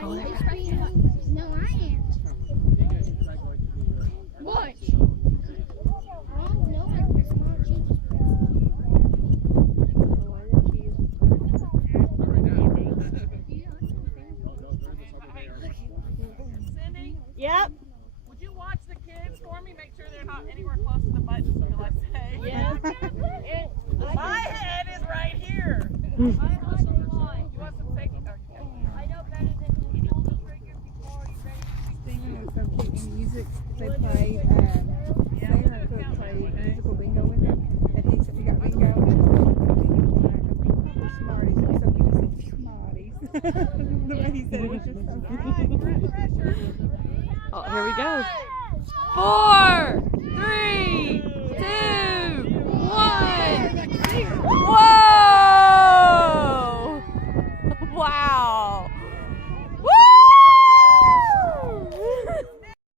Go there. No, I am. What? Yep. Would you watch the kids for me? Make sure they're not anywhere close to the buttons until I say. Yes. My head is right here. You want some safety? I know better than to pull the trigger before you ready. Stephen was so cute in music. They played, Sarah Cook played musical bingo with him. And he said, "You got bingo?" And Smarties. So he was saying Smarties. The way he said it was just so cute. Oh, here we go. 4, 3, 2, 1.